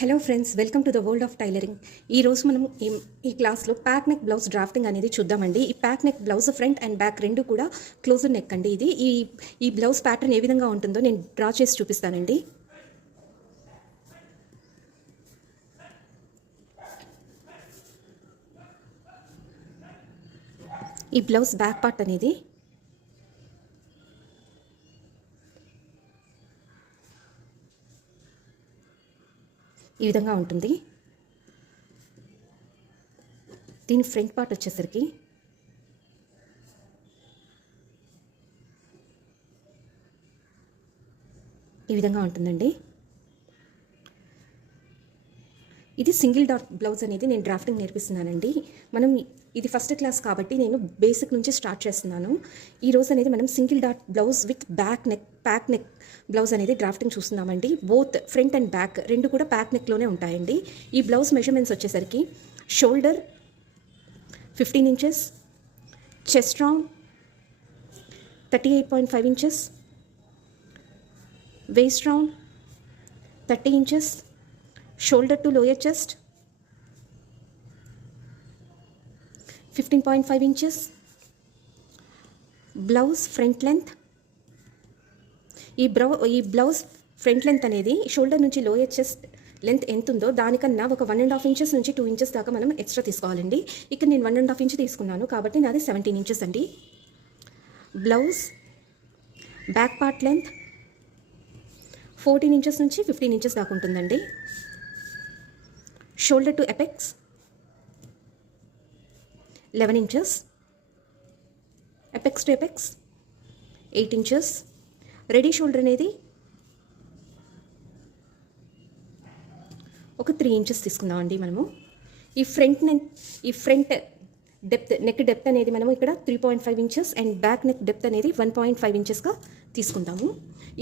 Hello friends, welcome to the world of tailoring. ఈరోజు మనం ఈ క్లాస్లో ప్యాక్ నెక్ బ్లౌజ్ డ్రాఫ్టింగ్ అనేది చూద్దామండి. ఈ pack neck blouse front and back రెండు కూడా క్లోజర్ నెక్ అండి. ఇది ఈ బ్లౌజ్ ప్యాటర్న్ ఏ విధంగా ఉంటుందో నేను డ్రా చేసి చూపిస్తానండి. ఈ బ్లౌజ్ బ్యాక్ పార్ట్ అనేది ఈ విధంగా ఉంటుంది. దీని ఫ్రంట్ పార్ట్ వచ్చేసరికి ఈ విధంగా ఉంటుందండి. ఇది సింగిల్ డాట్ బ్లౌజ్ అనేది నేను డ్రాఫ్టింగ్ నేర్పిస్తున్నానండి. మనం ఇది ఫస్ట్ క్లాస్ కాబట్టి నేను బేసిక్ నుంచి స్టార్ట్ చేస్తున్నాను. ఈరోజు అనేది మనం single dot blouse with pack neck blouse అనేది డ్రాఫ్టింగ్ చూస్తున్నామండి. బోత్ ఫ్రంట్ అండ్ బ్యాక్ రెండు కూడా ప్యాక్ నెక్లోనే ఉంటాయండి. ఈ బ్లౌజ్ మెజర్మెంట్స్ వచ్చేసరికి shoulder 15 inches, chest round 38.5 inches, waist round 30 inches, shoulder to lower chest 15.5 inches, blouse front length. ఈ blouse front length అనేది shoulder నుంచి లోయర్ చెస్ట్ లెంత్ ఎంత ఉందో దానికన్నా ఒక 1.5 ఇంచెస్ నుంచి 2 ఇంచెస్ దాకా మనం ఎక్స్ట్రా తీసుకోవాలండి. ఇక్కడ నేను 1.5 ఇంచ్ తీసుకున్నాను కాబట్టి నాది 17 ఇంచెస్ అండి. Blouse back part length 14 inches నుంచి 15 ఇంచెస్ దాకా ఉంటుందండి. Shoulder to apex 11 inches, apex to apex 8 inches. Ready shoulder అనేది ఒక 3 ఇంచెస్ తీసుకుందామండి మనము. ఈ ఫ్రంట్ డెప్త్ నెక్ డెప్త్ అనేది మనము ఇక్కడ 3.5 inches and back neck depth అనేది 1.5 ఇంచెస్గా తీసుకుందాము.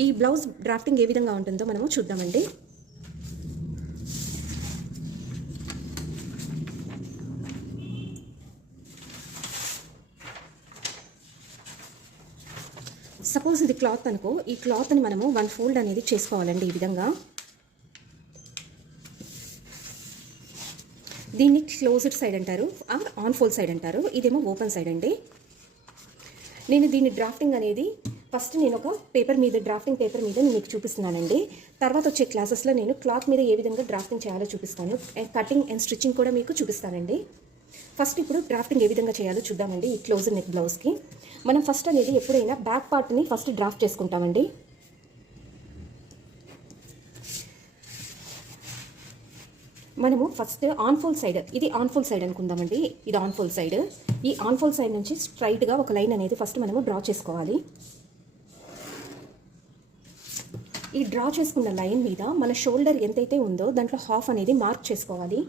ఈ బ్లౌజ్ డ్రాఫ్టింగ్ ఏ విధంగా ఉంటుందో మనము చూద్దామండి. సపోజ్ ఇది క్లాత్ అనుకో, ఈ క్లాత్ని మనము 1 ఫోల్డ్ అనేది చేసుకోవాలండి. ఈ విధంగా దీన్ని క్లోజ్డ్ సైడ్ అంటారు, ఆన్ ఫోల్డ్ సైడ్ అంటారు. ఇదేమో ఓపెన్ సైడ్ అండి. నేను దీన్ని డ్రాఫ్టింగ్ అనేది ఫస్ట్ నేను ఒక డ్రాఫ్టింగ్ పేపర్ మీద నేను మీకు చూపిస్తున్నానండి. తర్వాత వచ్చే క్లాసెస్లో నేను క్లాత్ మీద ఏ విధంగా డ్రాఫ్టింగ్ చేయాలో చూపిస్తాను. కటింగ్ అండ్ స్టిచ్చింగ్ కూడా మీకు చూపిస్తానండి. ఫస్ట్ ఇప్పుడు డ్రాఫ్టింగ్ ఏ విధంగా చేయాలో చూద్దామండి. ఈ క్లోజర్ నెక్ బ్లౌజ్కి మనం ఫస్ట్ అనేది ఎప్పుడైనా బ్యాక్ పార్ట్ని ఫస్ట్ డ్రాఫ్ట్ చేసుకుంటామండి. మనము ఫస్ట్ ఆన్ ఫోల్డ్ సైడ్, ఇది ఆన్ ఫోల్డ్ సైడ్ అనుకుందామండి. ఇది ఆన్ ఫోల్డ్ సైడ్. ఈ ఆన్ ఫోల్డ్ సైడ్ నుంచి స్ట్రైట్గా ఒక లైన్ అనేది ఫస్ట్ మనము డ్రా చేసుకోవాలి. ఈ డ్రా చేసుకున్న లైన్ మీద మన షోల్డర్ ఎంతైతే ఉందో దాంట్లో హాఫ్ అనేది మార్క్ చేసుకోవాలి.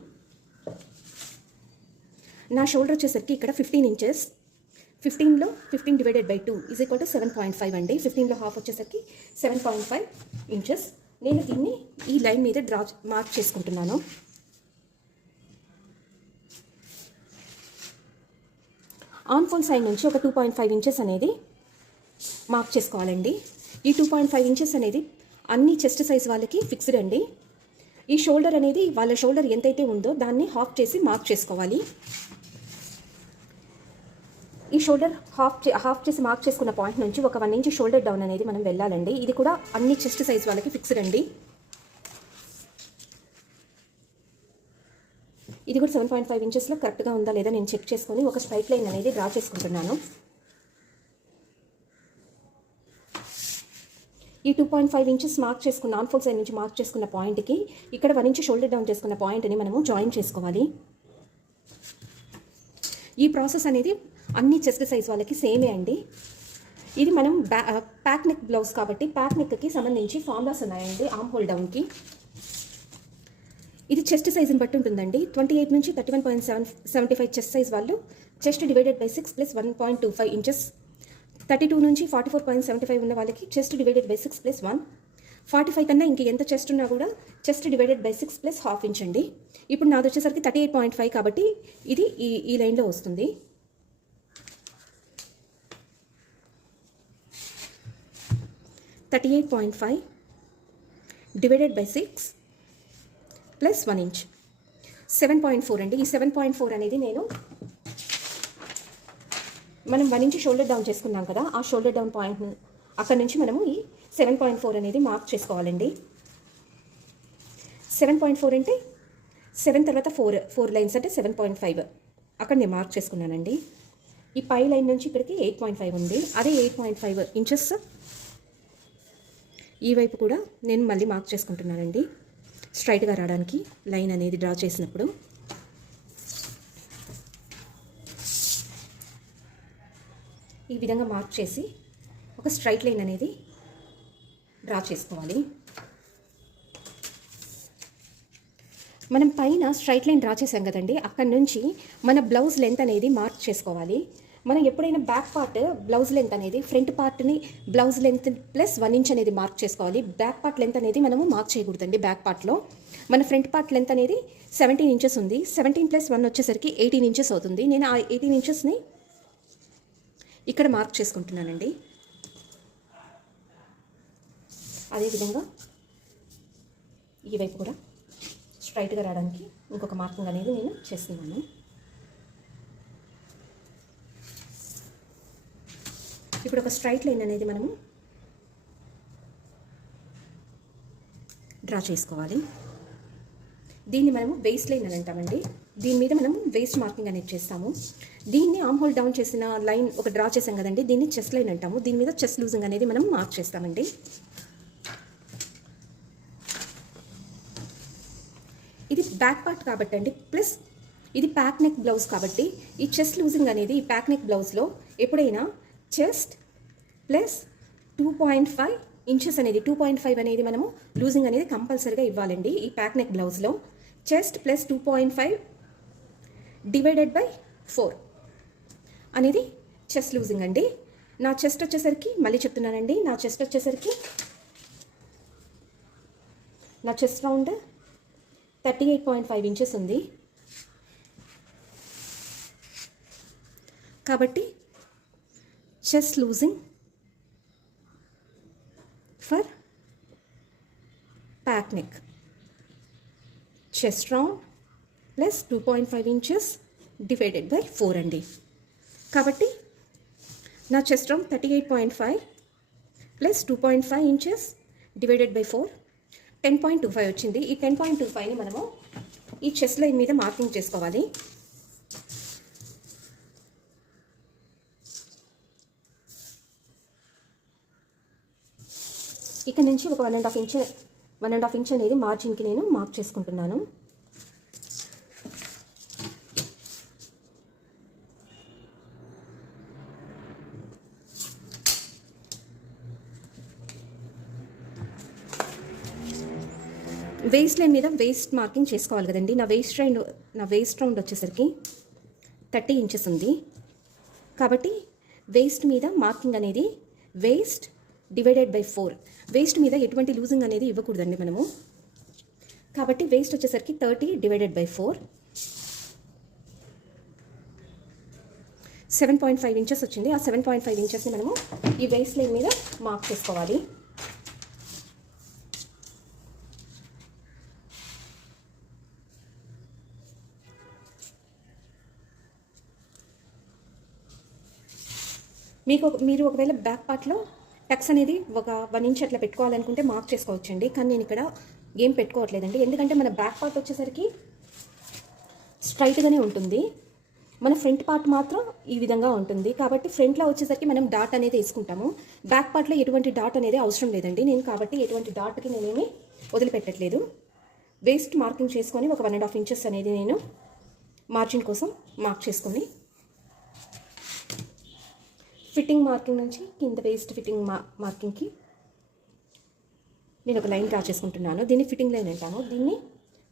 నా షోల్డర్ వచ్చేసరికి ఇక్కడ 15 ఇంచెస్. 15లో 15 divided by 2 is equal to 7.5 అండి. 15లో హాఫ్ వచ్చేసరికి 7.5 ఇంచెస్. నేను దీన్ని ఈ లైన్ మీద మార్క్ చేసుకుంటున్నాను. ఆన్ ఫోల్డ్ సైడ్ నుంచి ఒక 2.5 ఇంచెస్ అనేది మార్క్ చేసుకోవాలండి. ఈ 2.5 ఇంచెస్ అనేది అన్ని చెస్ట్ సైజ్ వాళ్ళకి ఫిక్స్డ్ అండి. ఈ షోల్డర్ అనేది వాళ్ళ షోల్డర్ ఎంతైతే ఉందో దాన్ని హాఫ్ చేసి మార్క్ చేసుకోవాలి. ఈ షోల్డర్ హాఫ్ చేసి మార్క్ చేసుకున్న పాయింట్ నుంచి ఒక 1 ఇంచ్ షోల్డర్ డౌన్ అనేది మనం వెళ్ళాలండి. ఇది కూడా అన్ని చెస్ట్ సైజ్ వాళ్ళకి ఫిక్స్డ్ అండి. ఇది కూడా 7.5 ఇంచెస్లో కరెక్ట్గా ఉందా లేదా నేను చెక్ చేసుకొని ఒక స్ట్రైట్ లైన్ అనేది డ్రా చేసుకుంటున్నాను. ఈ 2.5 ఇంచెస్ మార్క్ చేసుకున్న ఆన్ ఫోల్డ్ సైడ్ నుంచి మార్క్ చేసుకున్న పాయింట్కి ఇక్కడ 1 ఇంచ్ షోల్డర్ డౌన్ చేసుకున్న పాయింట్ని మనము జాయిన్ చేసుకోవాలి. ఈ ప్రాసెస్ అనేది అన్ని చెస్ట్ సైజ్ వాళ్ళకి సేమే అండి. ఇది మనం ప్యాక్ నెక్ బ్లౌజ్ కాబట్టి ప్యాక్ నెక్కి సంబంధించి ఫార్ములాస్ ఉన్నాయండి. ఆర్మ్ హోల్ డౌన్కి ఇది చెస్ట్ సైజుని బట్టి ఉంటుందండి. 28 నుంచి 31.75 చెస్ట్ సైజ్ వాళ్ళు chest divided by 6 plus 1.25 inches. 32 నుంచి 44.75 ఉన్న వాళ్ళకి చెస్ట్ డివైడెడ్ బై 6 ప్లస్ 1. 45 కన్నా ఇంక ఎంత చెస్ట్ ఉన్నా కూడా chest divided by 6 plus half inch అండి. ఇప్పుడు నాది వచ్చేసరికి 38.5 కాబట్టి ఇది ఈ లైన్లో వస్తుంది. 38.5 divided by 6 ప్లస్ 1 ఇంచ్ 7.4 అండి. ఈ 7.4 అనేది నేను మనం 1 ఇంచ్ షోల్డర్ డౌన్ చేసుకున్నాం కదా, ఆ షోల్డర్ డౌన్ పాయింట్ అక్కడ నుంచి మనము ఈ 7.4 అనేది మార్క్ చేసుకోవాలండి. 7.4 అంటే 7 తర్వాత 4 లైన్స్ అంటే 7.5 అక్కడ నేను మార్క్ చేసుకున్నానండి. ఈ పై లైన్ నుంచి ఇక్కడికి 8.5 ఉంది. అదే 8.5 ఇంచెస్ ఈ వైపు కూడా నేను మళ్ళీ మార్క్ చేసుకుంటున్నానండి, స్ట్రైట్గా రావడానికి లైన్ అనేది డ్రా చేసినప్పుడు. ఈ విధంగా మార్క్ చేసి ఒక స్ట్రైట్ లైన్ అనేది డ్రా చేసుకోవాలి. మనం పైన స్ట్రైట్ లైన్ డ్రా చేసాం కదండి, అక్కడ నుంచి మన బ్లౌజ్ లెంత్ అనేది మార్క్ చేసుకోవాలి. మనం ఎప్పుడైనా బ్యాక్ పార్ట్ బ్లౌజ్ లెంత్ అనేది ఫ్రంట్ పార్ట్ని బ్లౌజ్ లెంత్ ప్లస్ 1 ఇంచ్ అనేది మార్క్ చేసుకోవాలి. బ్యాక్ పార్ట్ లెంత్ అనేది మనము మార్క్ చేయకూడదండి. బ్యాక్ పార్ట్లో మన ఫ్రంట్ పార్ట్ లెంత్ అనేది 17 ఇంచెస్ ఉంది. 17 ప్లస్ 1 వచ్చేసరికి 18 ఇంచెస్ అవుతుంది. నేను ఆ 18 ఇంచెస్ని ఇక్కడ మార్క్ చేసుకుంటున్నానండి. అదేవిధంగా ఈ వైపు కూడా స్ట్రైట్గా రావడానికి ఇంకొక మార్కింగ్ అనేది నేను చేస్తున్నాను. ఇప్పుడు ఒక స్ట్రైట్ లైన్ అనేది మనము డ్రా చేసుకోవాలి. దీన్ని మనము వేస్ట్ లైన్ అని అంటామండి. దీని మీద మనం వేస్ట్ మార్కింగ్ అనేది చేస్తాము. దీన్ని ఆర్మ్ హోల్ డౌన్ చేసిన లైన్ ఒక డ్రా చేసాం కదండి, దీన్ని చెస్ట్ లైన్ అంటాము. దీని మీద చెస్ట్ లూజింగ్ అనేది మనం మార్క్ చేస్తామండి. ఇది బ్యాక్ పార్ట్ కాబట్టి అండి, ప్లస్ ఇది ప్యాక్ నెక్ బ్లౌజ్ కాబట్టి ఈ చెస్ట్ లూజింగ్ అనేది ఈ ప్యాక్ నెక్ బ్లౌజ్లో ఎప్పుడైనా చెస్ట్ ప్లస్ 2.5 ఇంచెస్ అనేది 2.5 అనేది మనము లూజింగ్ అనేది కంపల్సరీగా ఇవ్వాలండి. ఈ ప్యాక్ నెక్ బ్లౌజ్లో చెస్ట్ ప్లస్ 2.5 డివైడెడ్ బై 4 అనేది చెస్ట్ లూజింగ్ అండి. నా చెస్ట్ వచ్చేసరికి మళ్ళీ చెప్తున్నానండి, నా చెస్ట్ రౌండ్ 38.5 ఇంచెస్ ఉంది. కాబట్టి chest losing for pack neck chest round plus 2.5 inches divided by 4 అండి. కాబట్టి నా chest round 38.5 plus 2.5 inches divided by 4 10.25 వచ్చింది. ఈ 10.25ని మనము ఈ చెస్ట్ లైన్ మీద మార్కింగ్ చేసుకోవాలి. ఇక్కడ నుంచి ఒక 1.5 ఇంచ్ అనేది మార్జిన్కి నేను మార్క్ చేసుకుంటున్నాను. వేస్ట్ లైన్ మీద వేస్ట్ మార్కింగ్ చేసుకోవాలి కదండి. నా వేస్ట్ రౌండ్ వచ్చేసరికి 30 ఇంచెస్ ఉంది. కాబట్టి వేస్ట్ మీద మార్కింగ్ అనేది వేస్ట్ డివైడెడ్ బై 4. వేస్ట్ మీద ఎటువంటి లూజింగ్ అనేది ఇవ్వకూడదండి మనము. కాబట్టి వేస్ట్ వచ్చేసరికి 30 డివైడెడ్ బై 4 7.5 ఇంచెస్ వచ్చింది. ఆ 7.5 ఇంచెస్ని మనము ఈ వేస్ట్ లైన్ మీద మార్క్ చేసుకోవాలి. మీరు ఒకవేళ బ్యాక్ పార్ట్లో టక్స్ అనేది ఒక 1 ఇంచ్ అట్లా పెట్టుకోవాలనుకుంటే మార్క్ చేసుకోవచ్చండి. కానీ నేను ఇక్కడ ఏం పెట్టుకోవట్లేదండి, ఎందుకంటే మన బ్యాక్ పార్ట్ వచ్చేసరికి స్ట్రైట్గానే ఉంటుంది, మన ఫ్రంట్ పార్ట్ మాత్రం ఈ విధంగా ఉంటుంది. కాబట్టి ఫ్రంట్లో వచ్చేసరికి మనం డాట్ అనేది వేసుకుంటాము. బ్యాక్ పార్ట్లో ఎటువంటి డాట్ అనేది అవసరం లేదండి. నేను కాబట్టి ఎటువంటి డాట్కి నేనేమి వదిలిపెట్టట్లేదు. వేస్ట్ మార్కింగ్ చేసుకొని ఒక 1.5 ఇంచెస్ అనేది నేను మార్జిన్ కోసం మార్క్ చేసుకొని ఫిట్టింగ్ మార్కింగ్ నుంచి కింద వేస్ట్ ఫిట్టింగ్ మార్కింగ్కి నేను ఒక లైన్ డ్రా చేసుకుంటున్నాను. దీన్ని ఫిట్టింగ్ లైన్ అంటాము. దీన్ని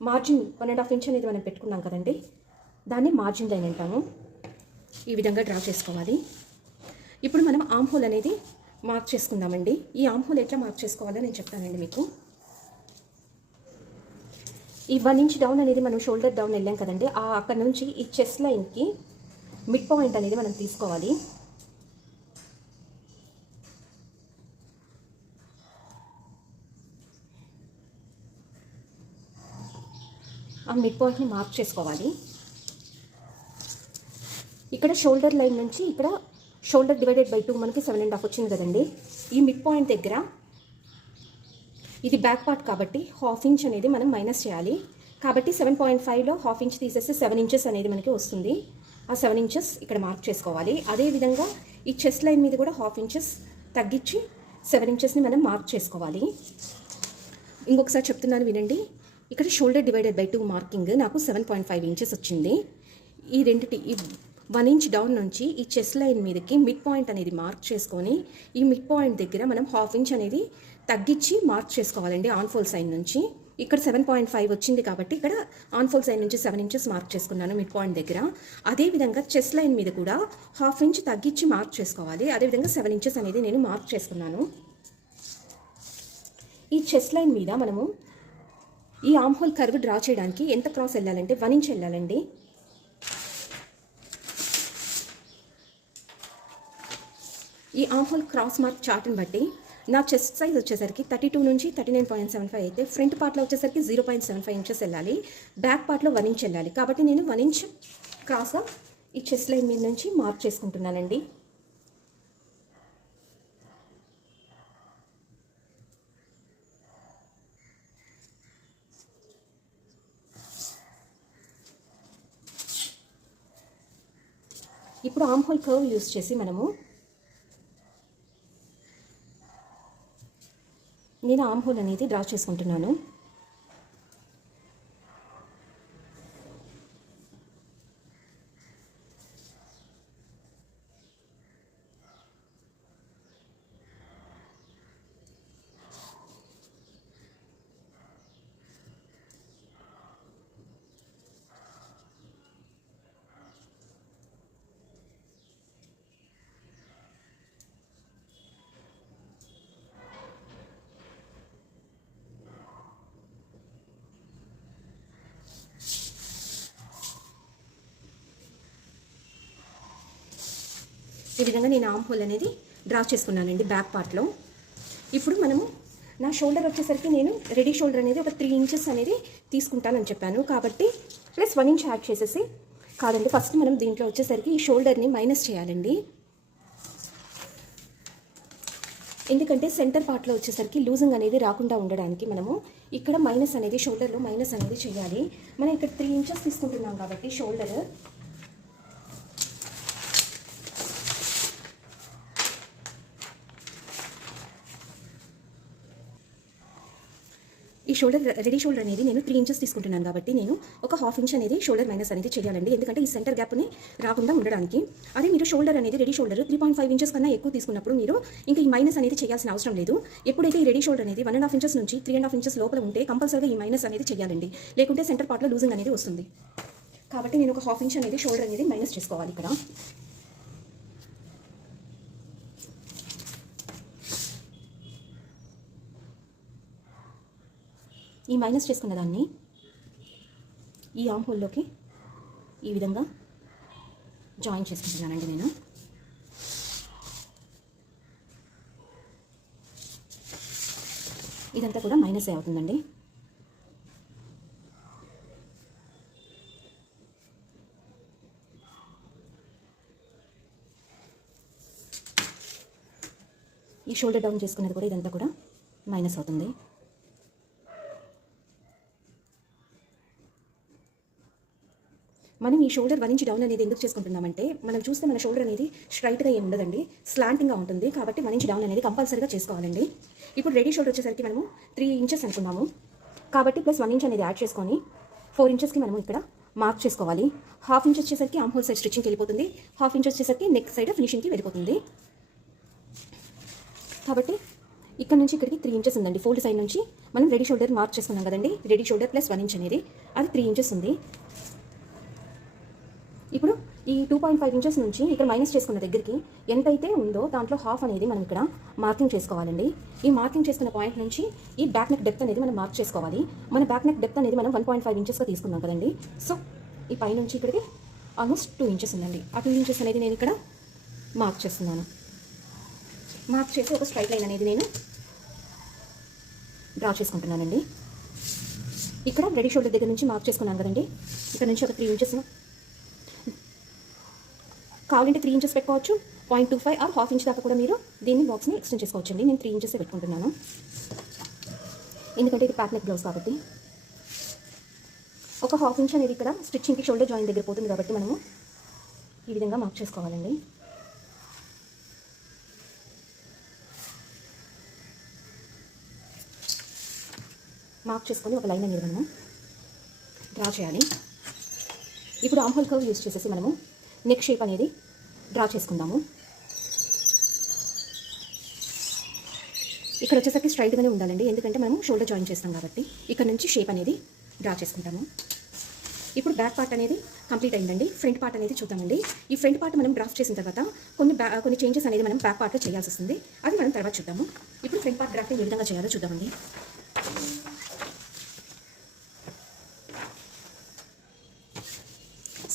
మార్జిన్ 1.5 ఇంచ్ అనేది మనం పెట్టుకున్నాం కదండి, దాన్ని మార్జిన్ లైన్ అంటాము. ఈ విధంగా డ్రా చేసుకోవాలి. ఇప్పుడు మనం ఆర్మ్ హోల్ అనేది మార్క్ చేసుకుందామండి. ఈ ఆర్మ్ హోల్ ఎట్లా మార్క్ చేసుకోవాలో నేను చెప్తానండి మీకు. ఈ 1 ఇంచ్ డౌన్ అనేది మనం షోల్డర్ డౌన్ వెళ్ళాం కదండి, అక్కడ నుంచి ఈ చెస్ట్ లైన్కి మిడ్ పాయింట్ అనేది మనం తీసుకోవాలి. ఆ మిడ్ పాయింట్ని మార్క్ చేసుకోవాలి. ఇక్కడ షోల్డర్ లైన్ నుంచి ఇక్కడ షోల్డర్ డివైడెడ్ బై 2 మనకి 7.5 వచ్చింది కదండి. ఈ మిడ్ పాయింట్ దగ్గర ఇది బ్యాక్ పార్ట్ కాబట్టి 1/2 ఇంచ్ అనేది మనం మైనస్ చేయాలి. కాబట్టి 7.5లో 1/2 ఇంచ్ తీసేస్తే 7 ఇంచెస్ అనేది మనకి వస్తుంది. ఆ 7 ఇంచెస్ ఇక్కడ మార్క్ చేసుకోవాలి. అదేవిధంగా ఈ చెస్ట్ లైన్ మీద కూడా 1/2 ఇంచెస్ తగ్గించి 7 ఇంచెస్ని మనం మార్క్ చేసుకోవాలి. ఇంకొకసారి చెప్తున్నాను వినండి. ఇక్కడ షోల్డర్ డివైడెడ్ బై 2 మార్కింగ్ నాకు 7.5 ఇంచెస్ వచ్చింది. ఈ 1 ఇంచ్ డౌన్ నుంచి ఈ చెస్ట్ లైన్ మీదకి మిడ్ పాయింట్ అనేది మార్క్ చేసుకొని ఈ మిడ్ పాయింట్ దగ్గర మనం 1/2 ఇంచ్ అనేది తగ్గించి మార్క్ చేసుకోవాలండి. ఆన్ ఫోల్ సైడ్ నుంచి ఇక్కడ 7.5 వచ్చింది కాబట్టి ఇక్కడ ఆన్ ఫోల్ సైడ్ నుంచి 7 ఇంచెస్ మార్క్ చేసుకున్నాను మిడ్ పాయింట్ దగ్గర. అదేవిధంగా చెస్ట్ లైన్ మీద కూడా 1/2 ఇంచ్ తగ్గించి మార్క్ చేసుకోవాలి. అదేవిధంగా 7 ఇంచెస్ అనేది నేను మార్క్ చేసుకున్నాను. ఈ చెస్ట్ లైన్ మీద మనము ఈ ఆర్మ్ హోల్ కర్వ్ డ్రా చేయడానికి ఎంత క్రాస్ వెళ్ళాలంటే 1 ఇంచ్ వెళ్ళాలండి. ఈ ఆర్మ్ హోల్ క్రాస్ మార్క్ చార్ట్ని బట్టి నా చెస్ట్ సైజ్ వచ్చేసరికి 32 నుంచి 39.75 అయితే ఫ్రంట్ పార్ట్లో వచ్చేసరికి 0.75 ఇంచెస్ వెళ్ళాలి. బ్యాక్ పార్ట్లో 1 ఇంచ్ వెళ్ళాలి. కాబట్టి నేను 1 ఇంచ్ క్రాస్గా ఈ చెస్ట్ లైన్ మీద నుంచి మార్క్ చేసుకుంటున్నానండి. ఇప్పుడు ఆర్మ్ హోల్ కర్వ్ యూస్ చేసి నేను ఆర్మ్ హోల్ అనేది డ్రా చేసుకుంటున్నాను. ఈ విధంగా నేను ఆర్మ్ హోల్ అనేది డ్రా చేసుకున్నానండి బ్యాక్ పార్ట్లో. ఇప్పుడు మనము నా షోల్డర్ వచ్చేసరికి నేను రెడీ షోల్డర్ అనేది ఒక 3 ఇంచెస్ అనేది తీసుకుంటానని చెప్పాను. కాబట్టి ప్లస్ 1 ఇంచ్ యాడ్ చేసేసి కాదండి, ఫస్ట్ మనం దీంట్లో వచ్చేసరికి ఈ షోల్డర్ని మైనస్ చేయాలండి. ఎందుకంటే సెంటర్ పార్ట్లో వచ్చేసరికి లూజింగ్ అనేది రాకుండా ఉండడానికి మనము ఇక్కడ మైనస్ అనేది షోల్డర్లో మైనస్ అనేది చేయాలి. మనం ఇక్కడ 3 ఇంచెస్ తీసుకుంటున్నాం కాబట్టి షోల్డర్ ఈ షోల్డర్ రెడీ షోల్డర్ అనేది నేను 3 ఇంచెస్ తీసుకుంటున్నాను కాబట్టి నేను ఒక 1/2 ఇంచ్ అనేది షోల్డర్ మైనస్ అనేది చేయాలండి. ఎందుకంటే ఈ సెంటర్ గ్యాప్ని రాకుండా ఉండడానికి. అదే మీరు షోల్డర్ అనేది రెడీ షోల్డర్ 3.5 ఇంచెస్ కన్నా ఎక్కువ తీసుకున్నప్పుడు మీరు ఇంకా ఈ మైనస్ అనేది చేయాల్సిన అవసరం లేదు. ఎప్పుడైతే ఈ రెడీ షోల్డర్ అనేది 1.5 ఇంచెస్ నుంచి 3.5 ఇంచెస్ లోపల ఉంటే కంపల్సరీగా ఈ మైనస్ అనేది చేయాలండి. లేకుంటే సెంటర్ పార్ట్లో లూజింగ్ అనేది వస్తుంది. కాబట్టి నేను ఒక 1/2 ఇంచ్ అనేది షోల్డర్ అనేది మైనస్ చేసుకోవాలి. ఇక్కడ ఈ మైనస్ చేసుకున్న దాన్ని ఈ ఆర్మ్ హోల్లోకి ఈ విధంగా జాయిన్ చేసుకుంటున్నానండి నేను. ఇదంతా కూడా మైనస్ అవుతుందండి. ఈ షోల్డర్ డౌన్ చేసుకున్నది కూడా ఇదంతా కూడా మైనస్ అవుతుంది. మనం ఈ షోల్డర్ 1 ఇంచ్ డౌన్ అనేది ఎందుకు చేసుకుంటున్నామంటే మనం చూస్తే మన షోల్డర్ అనేది స్ట్రైట్గా ఏమి ఉండదండి, స్లాంటింగ్గా ఉంటుంది. కాబట్టి 1 ఇంచ్ డౌన్ అనేది కంపల్సరీగా చేసుకోవాలండి. ఇప్పుడు రెడీ షోల్డర్ వచ్చేసరికి మనము 3 ఇంచెస్ అనుకున్నాము కాబట్టి ప్లస్ 1 ఇంచ్ అనేది యాడ్ చేసుకొని 4 ఇంచెస్కి మనము ఇక్కడ మార్క్ చేసుకోవాలి. 1/2 ఇంచ్ వచ్చేసరికి ఆర్మ్ హోల్ సైడ్ స్టిచ్చింగ్కి వెళ్ళిపోతుంది. 1/2 ఇంచ్ వచ్చేసరికి నెక్ సైడ్ ఫినిషింగ్కి వెళ్ళిపోతుంది. కాబట్టి ఇక్కడ నుంచి ఇక్కడికి 3 ఇంచెస్ ఉందండి. ఫోల్డ్ సైడ్ నుంచి మనం రెడీ షోల్డర్ మార్క్ చేసుకున్నాం కదండి. రెడీ షోల్డర్ ప్లస్ 1 ఇంచ్ అనేది అది 3 ఇంచెస్ ఉంది. ఇప్పుడు ఈ 2.5 ఇంచెస్ నుంచి ఇక్కడ మైనస్ చేసుకున్న దగ్గరికి ఎంతైతే ఉందో దాంట్లో హాఫ్ అనేది మనం ఇక్కడ మార్కింగ్ చేసుకోవాలండి. ఈ మార్కింగ్ చేసుకున్న పాయింట్ నుంచి ఈ బ్యాక్ నెక్ డెప్త్ అనేది మనం మార్క్ చేసుకోవాలి. మన బ్యాక్ నెక్ డెప్త్ అనేది మనం 1.5 ఇంచెస్గా తీసుకున్నాం కదండి. సో ఈ పై నుంచి ఇక్కడికి ఆల్మోస్ట్ 2 ఇంచెస్ ఉందండి. ఆ 2 ఇంచెస్ అనేది నేను ఇక్కడ మార్క్ చేస్తున్నాను. మార్క్ చేసి ఒక స్ట్రైట్ లైన్ అనేది నేను డ్రా చేసుకుంటున్నానండి. ఇక్కడ రెడీ షోల్డర్ దగ్గర నుంచి మార్క్ చేసుకున్నాను కదండి. ఇక్కడ నుంచి ఒక 3 ఇంచెస్ కావాలంటే 3 ఇంచెస్ పెట్టుకోవచ్చు. 0.25 ఆర్ ½ ఇంచ్ దాకా కూడా మీరు దీన్ని బాక్స్ని ఎక్స్టెండ్ చేసుకోవచ్చండి. నేను 3 ఇంచెస్ పెట్టుకుంటున్నాను, ఎందుకంటే ఇది ప్యాక్ నెక్ బ్లౌజ్ కాబట్టి. ఒక ½ ఇంచ్ అనేది ఇక్కడ స్టిచ్చింగ్కి షోల్డర్ జాయిన్ దగ్గర పోతుంది కాబట్టి మనము ఈ విధంగా మార్క్ చేసుకోవాలండి. మార్క్ చేసుకొని ఒక లైన్ అనేది మనము డ్రా చేయాలి. ఇప్పుడు ఆమ్ హోల్ కర్వ్ యూజ్ చేసేసి మనము నెక్ షేప్ అనేది డ్రా చేసుకుందాము. ఇక్కడ వచ్చేసరికి స్ట్రైట్గానే ఉండాలండి, ఎందుకంటే మనము షోల్డర్ జాయిన్ చేస్తాం కాబట్టి. ఇక్కడ నుంచి షేప్ అనేది డ్రా చేసుకుంటాము. ఇప్పుడు బ్యాక్ పార్ట్ అనేది కంప్లీట్ అయిందండి. ఫ్రంట్ పార్ట్ అనేది చూద్దామండి. ఈ ఫ్రంట్ పార్ట్ మనం డ్రాఫ్ట్ చేసిన తర్వాత కొన్ని చేంజెస్ అనేది మనం బ్యాక్ పార్ట్లో చేయాల్సి వస్తుంది. అది మనం తర్వాత చూద్దాము. ఇప్పుడు ఫ్రంట్ పార్ట్ డ్రాఫ్టింగ్ ఏ విధంగా చేయాలో చూద్దామండి.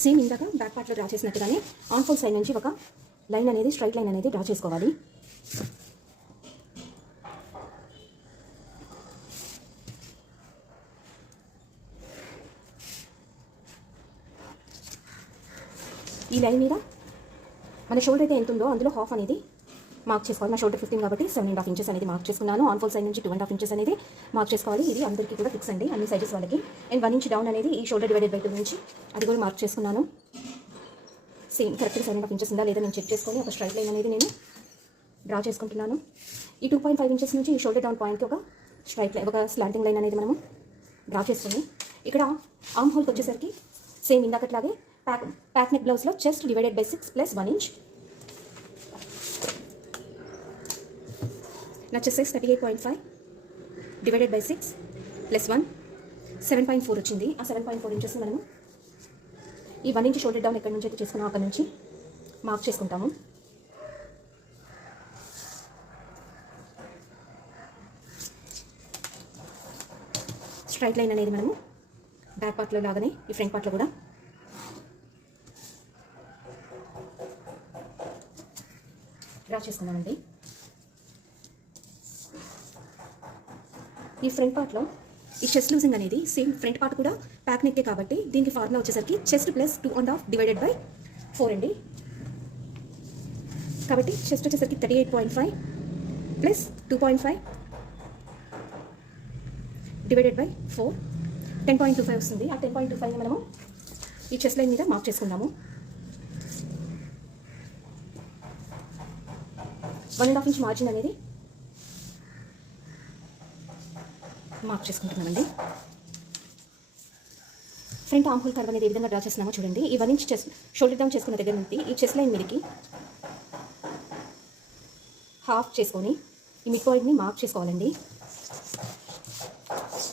సేమ్ ఇందాక బ్యాక్ పార్ట్లో డ్రా చేసినట్టుగానే ఆన్ ఫోల్ సైడ్ నుంచి ఒక లైన్ అనేది, స్ట్రైట్ లైన్ అనేది డ్రా చేసుకోవాలి. ఈ లైన్ మీద మన షోల్డర్ అయితే ఎంత ఉందో అందులో ½ అనేది మార్క్ చేసుకోవాలి. నా షోల్డర్ 15 కాబట్టి 7.5 ఇంచెస్ అనేది మార్క్ చేసుకున్నాను. ఆన్ ఫోల్ సైడ్ నుంచి 2.5 ఇంచెస్ అనేది మార్క్ చేసుకోవాలి. ఇది అందరికీ కూడా ఫిక్స్ అండి, అన్ని సైజెస్ వాళ్ళకి. అండ్ 1 ఇంచ్ డౌన్ అనేది ఈ షోల్డర్ డివైడెడ్ బై 2 నుంచి అది కూడా మార్క్ చేసుకున్నాను. సేమ్ కరెక్ట్గా 7.5 ఇంచెస్ ఉందా లేదా నేను చెక్ చేసుకొని ఒక స్ట్రైట్ లైన్ అనేది నేను డ్రా చేసుకుంటున్నాను. ఈ 2.5 ఇంచెస్ నుంచి ఈ షోల్డర్ డౌన్ పాయింట్కి ఒక స్ట్రైట్ లైన్, ఒక స్లాంటింగ్ లైన్ అనేది మనము డ్రా చేసుకొని ఇక్కడ ఆర్మ్ హోల్కి వచ్చేసరికి సేమ్ ఇందాకట్లాగే ప్యాక్ నెక్ బ్లౌజ్లో చెస్ట్ డివైడెడ్ బై 6 + 1 ఇంచ్. నా చెస్ట్ సైజ్ 38.5 డివైడెడ్ బై 6 + 1 7.4 వచ్చింది. ఆ 7.4 ఇంచెస్ మనము ఈ 1 ఇంచ్ షోల్డర్ డౌన్ ఎక్కడి నుంచి అయితే చేసుకున్నాం అక్కడ నుంచి మార్క్ చేసుకుంటాము. స్ట్రైట్ లైన్ అనేది మనము బ్యాక్ పార్ట్లో లాగానే ఈ ఫ్రంట్ పార్ట్లో కూడా డ్రా చేసుకున్నామండి. ఈ ఫ్రంట్ పార్ట్లో ఈ చెస్ట్ లూజింగ్ అనేది సేమ్ ఫ్రంట్ పార్ట్ కూడా ప్యాక్ నెక్కే కాబట్టి దీనికి ఫార్ములా వచ్చేసరికి చెస్ట్ + 2.5 డివైడెడ్ బై 4 అండి. కాబట్టి చెస్ట్ వచ్చేసరికి 38.5 + 2.5 డివైడెడ్ బై 4 10.25 వస్తుంది. ఆ 10.25ని మనము ఈ చెస్ట్ లైన్ మీద మార్క్ చేసుకుందాము. 1.5 ఇంచ్ మార్జిన్ అనేది మార్క్ చేసుకుంటున్నామండి. ఫ్రంట్ ఆర్మ్ హోల్ కర్వ్ అనేది ఏ విధంగా డ్రా చేస్తున్నామో చూడండి. ఈ 1 ఇంచ్ చెస్ట్ షోల్డర్ డౌన్ చేసుకున్న దగ్గర నుండి ఈ చెస్ట్ లైన్ మీదకి హాఫ్ చేసుకొని ఈ మిడ్ పాయింట్ని మార్క్ చేసుకోవాలండి.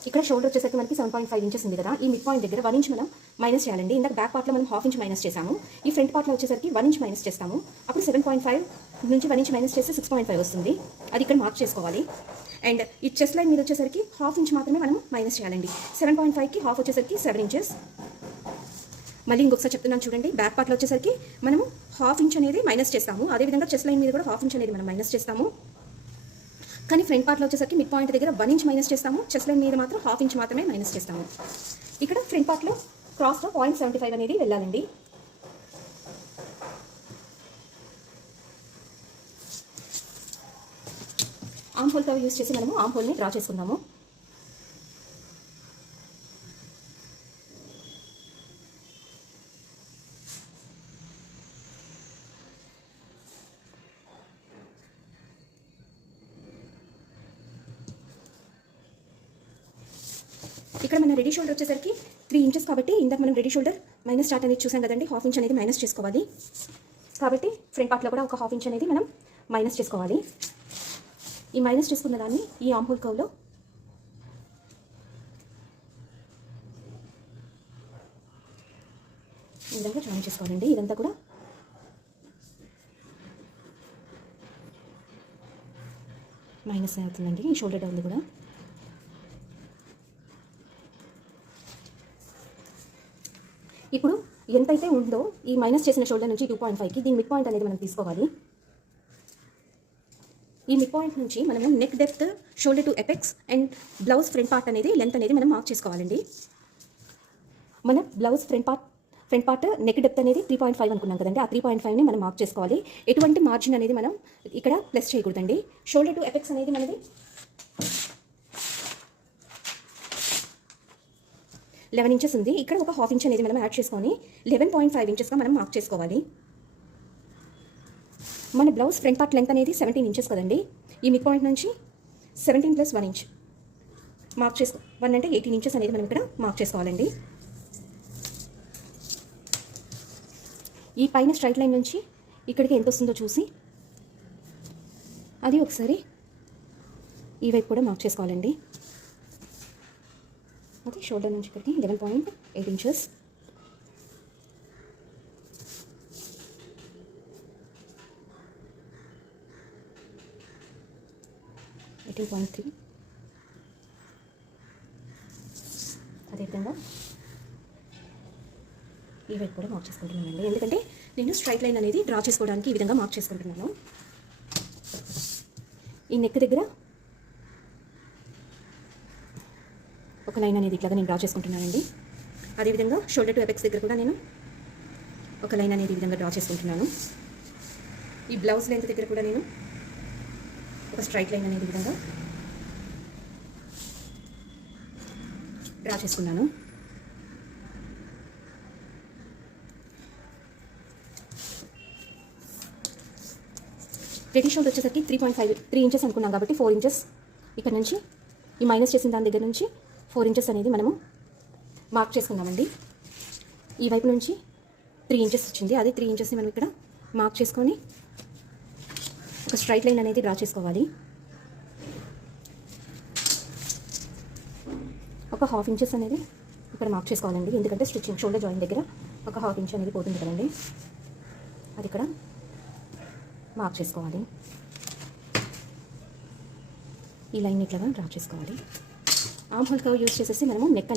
ఇక్కడ షోల్డర్ వచ్చేసరికి మనకి 7.5 ఇంచెస్ ఉంది కదా, ఈ మిడ్ పాయింట్ దగ్గర 1 ఇంచ్ మనం మైనస్ చేయాలండి. ఇందాక బ్యాక్ పార్ట్లో మనం ½ ఇంచ్ మైనస్ చేసాము, ఈ ఫ్రంట్ పార్ట్లో వచ్చేసరికి 1 ఇంచ్ మైనస్ చేస్తాము. అప్పుడు 7.5 నుంచి 1 ఇంచ్ మైనస్ చేస్తే 6.5 వస్తుంది. అది ఇక్కడ మార్క్ చేసుకోవాలి. అండ్ ఈ చెస్ట్ లైన్ మీద వచ్చేసరికి ½ ఇంచ్ మాత్రమే మనం మైనస్ చేయాలండి. 7.5కి ½ వచ్చేసరికి 7 ఇంచెస్. మళ్ళీ ఇంకొకసారి చెప్తున్నాను చూడండి. బ్యాక్ పార్ట్లో వచ్చేసరికి మనము ½ ఇంచ్ అనేది మైనస్ చేస్తాము, అదేవిధంగా చెస్ట్ లైన్ మీద కూడా ½ ఇంచ్ అనేది మనం మైనస్ చేస్తాము. కానీ ఫ్రంట్ పార్ట్లో వచ్చేసరికి మిడ్ పాయింట్ దగ్గర 1 ఇంచ్ మైనస్ చేస్తాము, చెస్ట్ లైన్ మీద మాత్రం ½ ఇంచ్ మాత్రమే మైనస్ చేస్తాము. ఇక్కడ ఫ్రంట్ పార్ట్లో క్రాస్లో 0.75 అనేది వెళ్ళాలండి. ఆర్మ్ హోల్ కర్వ్ యూజ్ చేసి మనము ఆర్మ్ హోల్ని డ్రా చేసుకుందాము. ఇక్కడ మన రెడీ షోల్డర్ వచ్చేసరికి 3 ఇంచెస్ కాబట్టి ఇందాక మనం రెడీ షోల్డర్ మైనస్ స్టార్ట్ అనేది చూసాం కదండి, ½ ఇంచ్ అనేది మైనస్ చేసుకోవాలి. కాబట్టి ఫ్రంట్ పార్ట్లో కూడా ఒక ½ ఇంచ్ అనేది మనం మైనస్ చేసుకోవాలి. ఈ మైనస్ చేసుకున్న దాన్ని ఈ ఆర్మ్ హోల్ కర్వ్లో ఈ విధంగా జాయిన్ చేసుకోవాలండి. ఇదంతా కూడా మైనస్ అవుతుందండి ఈ షోల్డర్ డౌన్ కూడా. ఇప్పుడు ఎంతైతే ఉందో ఈ మైనస్ చేసిన షోల్డర్ నుంచి 2.5కి దీని మిడ్ పాయింట్ అనేది మనం తీసుకోవాలి. ఈ మిడ్ పాయింట్ నుంచి మనము neck depth, shoulder to apex and blouse front part అనేది లెంత్ అనేది మనం మార్క్ చేసుకోవాలండి. మన blouse front part neck depth అనేది 3.5 అనుకున్నాం కదండి. ఆ 3.5ని మనం మార్క్ చేసుకోవాలి. ఎటువంటి మార్జిన్ అనేది మనం ఇక్కడ ప్లస్ చేయకూడదండి. షోల్డర్ టు ఎపెక్స్ అనేది మనది 11 ఇంచెస్ ఉంది. ఇక్కడ ఒక హాఫ్ ఇంచ్ అనేది మనం యాడ్ చేసుకొని 11.5 ఇంచెస్గా మనం మార్క్ చేసుకోవాలి. మన బ్లౌజ్ ఫ్రంట్ పార్ట్ లెంత్ అనేది 17 ఇంచెస్ కదండి. ఈ మిడ్ పాయింట్ నుంచి 17 + 1 ఇంచ్ మార్క్ చేసుకో. 1 అంటే 18 ఇంచెస్ అనేది మనం ఇక్కడ మార్క్ చేసుకోవాలండి. ఈ పైన స్ట్రైట్ లైన్ నుంచి ఇక్కడికి ఎంత వస్తుందో చూసి అది ఒకసారి ఈ వైపు కూడా మార్క్ చేసుకోవాలండి. అది షోల్డర్ నుంచి ఇక్కడికి 11.8 ఇంచెస్. అదేవిధంగా ఈ వైపు కూడా మార్క్ చేసుకుంటున్నానండి. ఎందుకంటే నేను స్ట్రైట్ లైన్ అనేది డ్రా చేసుకోవడానికి ఈ విధంగా మార్క్ చేసుకుంటున్నాను. ఈ నెక్ దగ్గర ఒక లైన్ అనేది ఇట్లాగా నేను డ్రా చేసుకుంటున్నానండి. అదేవిధంగా షోల్డర్ టు ఎపెక్స్ దగ్గర కూడా నేను ఒక లైన్ అనేది ఈ విధంగా డ్రా చేసుకుంటున్నాను. ఈ బ్లౌజ్ లెంత్ దగ్గర కూడా నేను ఒక స్ట్రైట్ లైన్ అనేది ఈ విధంగా డ్రా చేసుకున్నాను. రెడీ షోల్డర్ వచ్చేసరికి 3 ఇంచెస్ అనుకున్నాం కాబట్టి 4 ఇంచెస్ ఇక్కడ నుంచి ఈ మైనస్ చేసిన దాని దగ్గర నుంచి 4 ఇంచెస్ అనేది మనము మార్క్ చేసుకున్నామండి. ఈ వైపు నుంచి 3 ఇంచెస్ వచ్చింది. అదే 3 ఇంచెస్ని మనం ఇక్కడ మార్క్ చేసుకొని ఒక స్ట్రైట్ లైన్ అనేది డ్రా చేసుకోవాలి. ఒక హాఫ్ ఇంచెస్ అనేది ఇక్కడ మార్క్ చేసుకోవాలండి. ఎందుకంటే స్టిచ్చింగ్ షోల్డర్ జాయిన్ దగ్గర ఒక హాఫ్ ఇంచ్ అనేది పోతుంది కదండి. అది ఇక్కడ మార్క్ చేసుకోవాలి. ఈ లైన్ ఇట్లాగా డ్రా చేసుకోవాలి. ఆర్మ్ హోల్ కర్వ్ యూజ్ చేసేసి మనము నెక్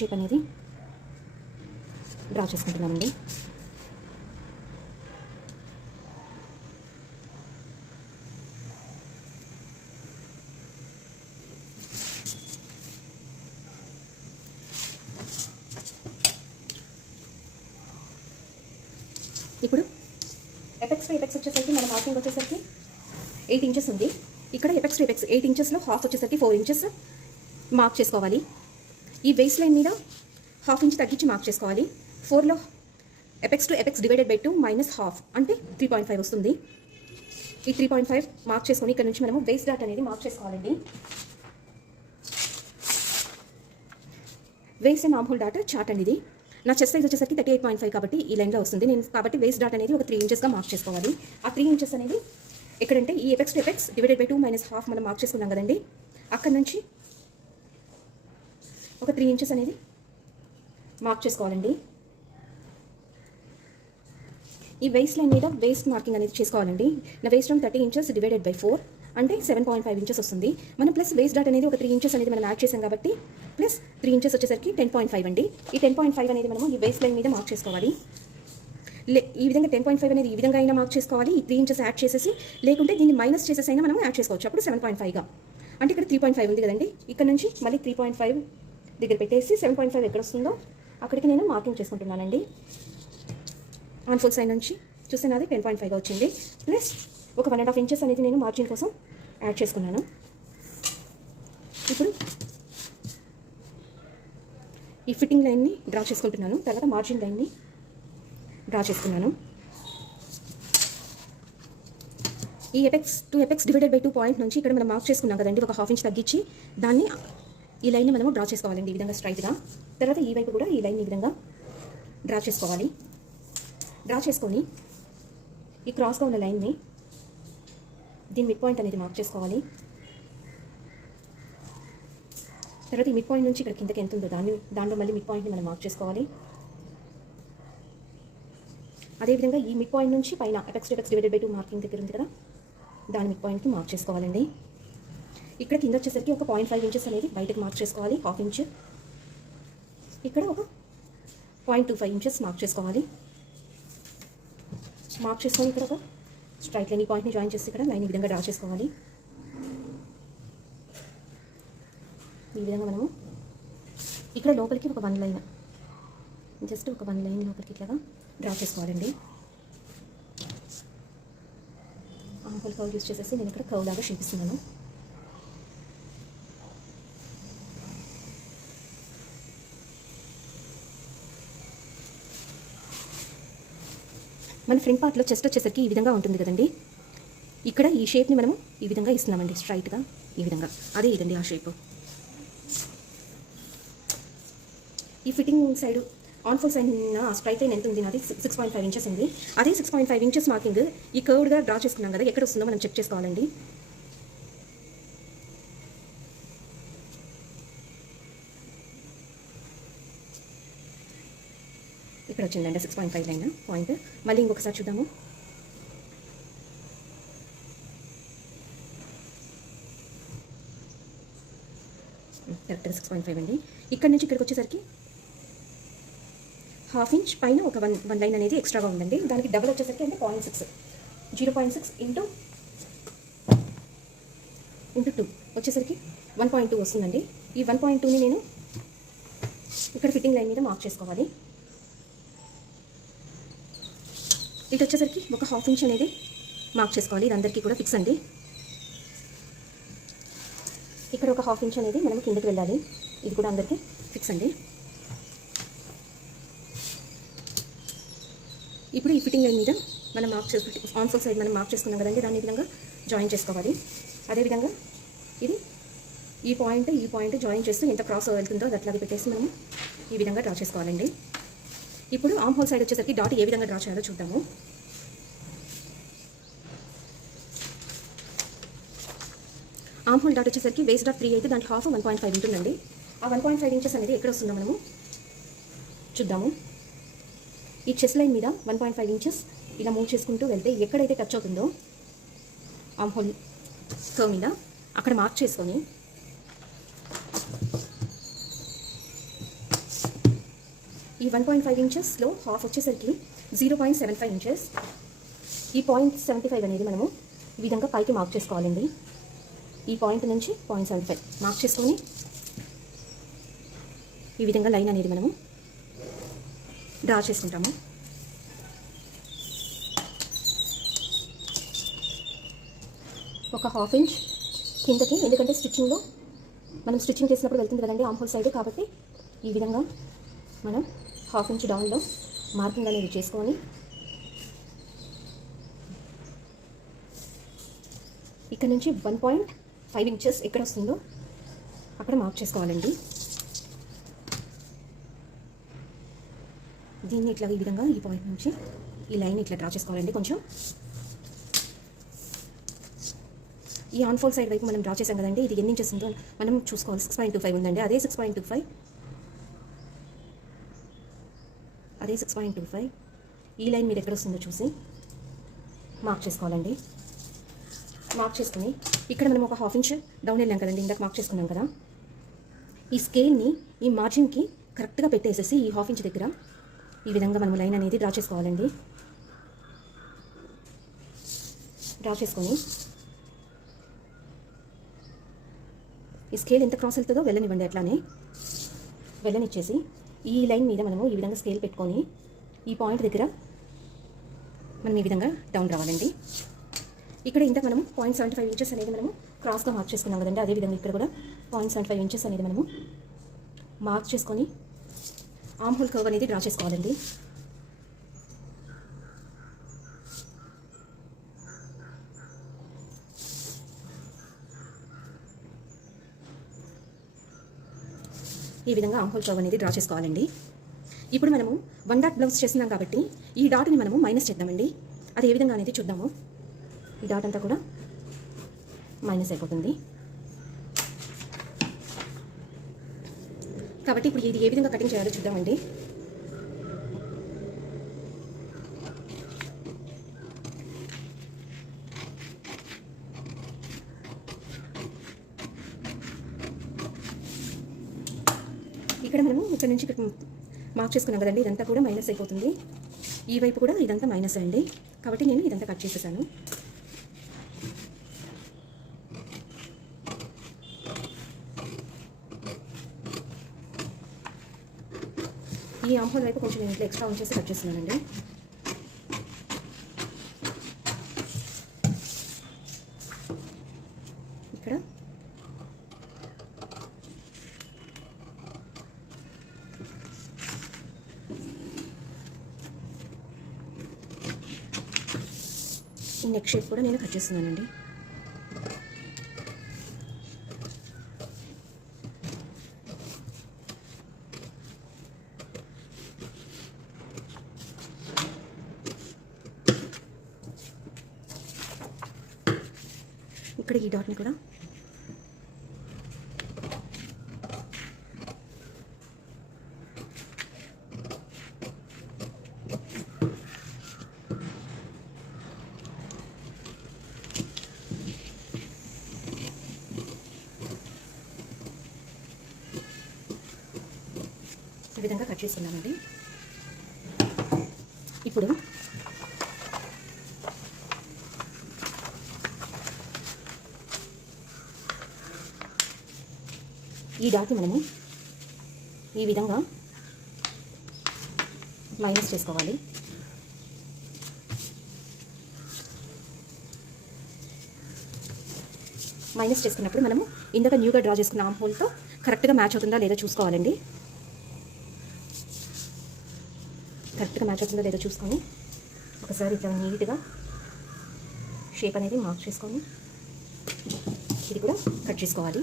షేప్ అనేది డ్రా చేసుకుంటున్నామండి. ఇప్పుడు ఎపెక్స్ టు ఎపెక్స్ వచ్చేసరికి మన మార్కింగ్ వచ్చేసరికి 8 ఇంచెస్ ఉంది. ఇక్కడ ఎపెక్స్ టు ఎపెక్స్ 8 ఇంచెస్లో హాఫ్ వచ్చేసరికి 4 ఇంచెస్ మార్క్ చేసుకోవాలి. ఈ వేస్ట్ లైన్ మీద హాఫ్ ఇంచ్ తగ్గించి మార్క్ చేసుకోవాలి. 4లో apex to apex divided by 2 minus half అంటే 3.5 వస్తుంది. ఈ 3.5 మార్క్ చేసుకొని ఇక్కడ నుంచి మనము వేస్ట్ డాట్ అనేది మార్క్ చేసుకోవాలండి. Waste and arm whole dot chart అనేది నా చెస్ట్ సైజ్ వచ్చేసరికి 38.5 కాబట్టి ఈ లైన్లో వస్తుంది. నేను కాబట్టి వేస్ట్ డాట్ అనేది ఒక 3 ఇంచెస్గా మార్క్ చేసుకోవాలి. ఆ 3 ఇంచెస్ అనేది ఎక్కడంటే ఈ apex to apex divided by 2 minus half మనం మార్క్ చేసుకున్నాం కదండి. అక్కడ నుంచి ఒక 3 ఇంచెస్ అనేది మార్క్ చేసుకోవాలండి. ఈ వేస్ట్ లైన్ మీద వేస్ట్ మార్కింగ్ అనేది చేసుకోవాలండి. నా waist round 30 inches divided by 4 అంటే 7.5 ఇంచెస్ వస్తుంది. మనం ప్లస్ వేస్ట్ డాట్ అనేది ఒక 3 ఇంచెస్ అనేది మనం యాడ్ చేసాం కాబట్టి ప్లస్ 3 ఇంచెస్ వచ్చేసరికి 10.5 అండి. ఈ 10.5 అనేది మనము ఈ వేస్ట్ లైన్ మీద మార్క్ చేసుకోవాలి. ఈ విధంగా 10.5 అనేది ఈ విధంగా అయినా మార్క్ చేసుకోవాలి. ఈ 3 ఇంచెస్ యాడ్ చేసేసి, లేకుంటే దీన్ని మైనస్ చేసేసి అయినా మనం యాడ్ చేసుకోవచ్చు. అప్పుడు 7.5గా అంటే ఇక్కడ 3.5 ఉంది కదండి. ఇక్కడ నుంచి మళ్ళీ 3.5 దగ్గర పెట్టేసి 7.5 ఎక్కడ వస్తుందో అక్కడికి నేను మార్కింగ్ చేసుకుంటున్నానండి. ఆన్ ఫుల్ సైడ్ నుంచి చూస్తున్నది 10.5గా వచ్చింది. ప్లస్ ఒక 1.5 ఇంచెస్ అనేది నేను మార్జిన్ కోసం యాడ్ చేసుకున్నాను. ఇప్పుడు ఈ ఫిట్టింగ్ లైన్ని డ్రా చేసుకుంటున్నాను. తర్వాత మార్జిన్ లైన్ని డ్రా చేసుకున్నాను. ఈ apex to apex divided by 2 point నుంచి ఇక్కడ మనం మార్క్ చేసుకున్నాం కదండి. ఒక హాఫ్ ఇంచ్ తగ్గించి దాన్ని ఈ లైన్ని మనము డ్రా చేసుకోవాలండి ఈ విధంగా స్ట్రైట్గా. తర్వాత ఈ వైపు కూడా ఈ లైన్ ఈ విధంగా డ్రా చేసుకోవాలి. డ్రా చేసుకొని ఈ క్రాస్గా ఉన్న లైన్ని దీని మిడ్ పాయింట్ అనేది మార్క్ చేసుకోవాలి. తర్వాత ఈ మిడ్ పాయింట్ నుంచి ఇక్కడ కిందకి ఎంత ఉందో దాంట్లో మళ్ళీ మిడ్ పాయింట్ని మనం మార్క్ చేసుకోవాలి. అదేవిధంగా ఈ మిడ్ పాయింట్ నుంచి పైన apex to apex divided by 2 marking దగ్గర ఉంది కదా, దాని మిడ్ పాయింట్కి మార్క్ చేసుకోవాలండి. ఇక్కడ కింద వచ్చేసరికి ఒక 0.5 ఇంచెస్ అనేది బయటకు మార్క్ చేసుకోవాలి, హాఫ్ ఇంచ్. ఇక్కడ ఒక 0.25 ఇంచెస్ మార్క్ చేసుకోవాలి. మార్క్ చేసుకొని ఇక్కడ ఒక స్ట్రైట్ లైన్ ఈ పాయింట్ని జాయిన్ చేసి ఇక్కడ లైన్ ఈ విధంగా డ్రా చేసుకోవాలి. ఈ విధంగా మనము ఇక్కడ లోపలికి ఒక 1 లైన్, జస్ట్ ఒక 1 లైన్ లోపలికి ఇట్లాగా డ్రా చేసుకోవాలండి. ఆంపుల్ కర్వ్ యూస్ చేసేసి నేను ఇక్కడ కర్వ్ లాగా చూపిస్తున్నాను. మన ఫ్రంట్ పార్ట్లో చెస్ట్ వచ్చేసరికి ఈ విధంగా ఉంటుంది కదండి. ఇక్కడ ఈ షేప్ని మనము ఈ విధంగా ఇస్తున్నామండి, స్ట్రైట్గా ఈ విధంగా. అదే ఇదండి ఆ షేప్. ఈ ఫిట్టింగ్ సైడ్ ఆన్ ఫోల్ సైడ్ స్ట్రైట్ లైన్ ఎంత ఉంది, నాది 6.5 ఇంచెస్ ఉంది. అదే 6.5 ఇంచెస్ మార్కింగ్ ఈ కర్వ్డ్గా డ్రా చేసుకున్నాం కదా, ఎక్కడ వస్తుందో మనం చెక్ చేసుకోవాలండి. ఇక్కడ వచ్చిందండి 6.5 లైన్ పాయింట్. మళ్ళీ ఇంకొకసారి చూద్దాము. కరెక్ట్గా 6.5 అండి. ఇక్కడ నుంచి ఇక్కడికి వచ్చేసరికి 1/2 ఇంచ్ పైన ఒక 1 లైన్ అనేది ఎక్స్ట్రాగా ఉందండి. దానికి డబుల్ వచ్చేసరికి అంటే 0.6 ఇంటూ 2 వచ్చేసరికి 1.2 వస్తుందండి. ఈ 1.2ని నేను ఇక్కడ ఫిట్టింగ్ లైన్ మీద మార్క్ చేసుకోవాలి. ఇటు వచ్చేసరికి ఒక 1/2 ఇంచ్ అనేది మార్క్ చేసుకోవాలి. ఇది అందరికీ కూడా ఫిక్స్ అండి. ఇక్కడ ఒక 1/2 ఇంచ్ అనేది మనం కిందకి వెళ్ళాలి. ఇది కూడా అందరికీ ఫిక్స్ అండి. ఇప్పుడు ఈ ఫిట్టింగ్ లైన్ మీద మనం మార్క్ చేసుకుంటే ఆన్ ఫోల్ సైడ్ మనం మార్క్ చేసుకున్నాం కదండి, దాన్ని ఈ విధంగా జాయిన్ చేసుకోవాలి. అదేవిధంగా ఇది ఈ పాయింట్ జాయిన్ చేస్తూ ఎంత క్రాస్ వెళ్తుందో అది అట్లాగే పెట్టేసి మనం ఈ విధంగా డ్రా చేసుకోవాలండి. ఇప్పుడు ఆమ్ హోల్ సైడ్ వచ్చేసరికి డాట్ ఏ విధంగా డ్రా చేయాలో చూద్దాము. ఆమ్ హోల్ డాట్ వచ్చేసరికి వేస్ట్ డాట్ 3 అయితే దాంట్లో హాఫ్ 1.5 ఉంటుందండి. ఆ 1.5 ఇంచెస్ అనేది ఎక్కడ వస్తుందో మనము చూద్దాము. ఈ చెస్ట్ లైన్ మీద 1.5 ఇంచెస్ ఇలా మూవ్ చేసుకుంటూ వెళ్తే ఎక్కడైతే టచ్ అవుతుందో ఆమ్ హోల్ కర్వ్ మీద అక్కడ మార్క్ చేసుకొని ఈ 1.5 ఇంచెస్లో హాఫ్ వచ్చేసరికి 0.75 ఇంచెస్. ఈ 0.75 అనేది మనము ఈ విధంగా పైకి మార్క్ చేసుకోవాలండి. ఈ పాయింట్ నుంచి 0.75 మార్క్ చేసుకొని ఈ విధంగా లైన్ అనేది మనము డ్రా చేసుకుంటాము. ఒక 1/2 ఇంచ్ కిందకి, ఎందుకంటే స్టిచ్చింగ్లో మనం స్టిచ్చింగ్ చేసినప్పుడు వెళ్తుంది కదండి ఆమ్ హోల్ సైడ్, కాబట్టి ఈ విధంగా మనం 1/2 ఇంచ్ డౌన్లో మార్కింగ్ అనేది చేసుకొని ఇక్కడ నుంచి 1.5 ఇంచెస్ ఎక్కడ వస్తుందో అక్కడ మార్క్ చేసుకోవాలండి. దీన్ని ఇట్లా ఈ విధంగా ఈ పాయింట్ నుంచి ఈ లైన్ ఇట్లా డ్రా చేసుకోవాలండి. కొంచెం ఈ ఆన్ ఫోల్ సైడ్ వైపు మనం డ్రా చేసాం కదండి, ఇది ఎన్ని ఇంచెస్ ఉందో మనం చూసుకోవాలి. 6.25 ఉందండి. అదే 6.25 ఈ లైన్ మీద ఎక్కడ వస్తుందో చూసి మార్క్ చేసుకోవాలండి. మార్క్ చేసుకుని ఇక్కడ మనం ఒక 1/2 ఇంచ్ డౌన్ వెళ్ళాం కదండి, ఇందాక మార్క్ చేసుకున్నాం కదా. ఈ స్కేల్ని ఈ మార్జిన్కి కరెక్ట్గా పెట్టేసేసి ఈ 1/2 ఇంచ్ దగ్గర ఈ విధంగా మనం లైన్ అనేది డ్రా చేసుకోవాలండి. డ్రా చేసుకొని ఈ స్కేల్ ఎంత క్రాస్ వెళ్తుందో వెళ్ళనివ్వండి. అట్లానే వెళ్ళనిచ్చేసి ఈ లైన్ మీద మనము ఈ విధంగా స్కేల్ పెట్టుకొని ఈ పాయింట్ దగ్గర మనం ఈ విధంగా డౌన్ రావాలండి. ఇక్కడ ఇంత మనము 0.75 ఇంచెస్ అనేది మనము క్రాస్గా మార్క్ చేసుకున్నాం కదండి, అదేవిధంగా ఇక్కడ కూడా 0.75 ఇంచెస్ అనేది మనము మార్క్ చేసుకొని ఆమ్ హోల్ కర్వ్ అనేది డ్రా చేసుకోవాలండి. ఈ విధంగా ఆమ్ హోల్ కర్వ్ అనేది డ్రా చేసుకోవాలండి. ఇప్పుడు మనము 1 డాట్ బ్లౌజ్ చేస్తున్నాం కాబట్టి ఈ డాట్ని మనము మైనస్ చేద్దామండి. అది ఏ విధంగా అనేది చూద్దాము. ఈ డాట్ అంతా కూడా మైనస్ అయిపోతుంది. కాబట్టి ఇప్పుడు ఇది ఏ విధంగా కటింగ్ చేయాలో చూద్దామండి. ఇక్కడ మనము ఇక్కడ నుంచి మార్క్ చేసుకున్నాం కదండి, ఇదంతా కూడా మైనస్ అయిపోతుంది. ఈ వైపు కూడా ఇదంతా మైనస్ అండి. కాబట్టి నేను ఇదంతా కట్ చేసేసాను. ఈ ఆంహోల్ వైపు కొంచెం నేను ఇట్లా ఎక్స్ట్రా ఉంచేసి కట్ చేస్తున్నానండి. ఇక్కడ ఈ నెక్ షేప్ కూడా నేను కట్ చేస్తున్నానండి. ఇక్కడ ఈ డాట్ని కూడా ఈ విధంగా కట్ చేసుకున్నామండి. ఇప్పుడు ఈ డాట్ని మనము ఈ విధంగా మైనస్ చేసుకోవాలి. మైనస్ చేసుకున్నప్పుడు మనము ఇందాక న్యూగా డ్రా చేసుకున్న ఆర్మ్ హోల్తో కరెక్ట్గా మ్యాచ్ అవుతుందా లేదా చూసుకోవాలండి. కరెక్ట్గా మ్యాచ్ అవుతుందా లేదా చూసుకొని ఒకసారి ఇట్లా నీట్గా షేప్ అనేది మార్క్ చేసుకొని ఇది కూడా కట్ చేసుకోవాలి.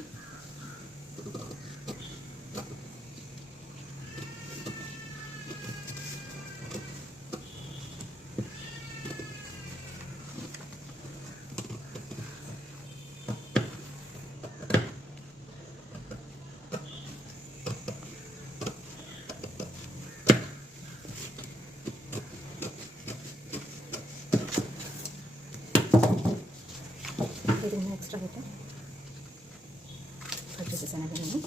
ఎక్స్ట్రా అయితే కట్ చేసేసానండి నేను.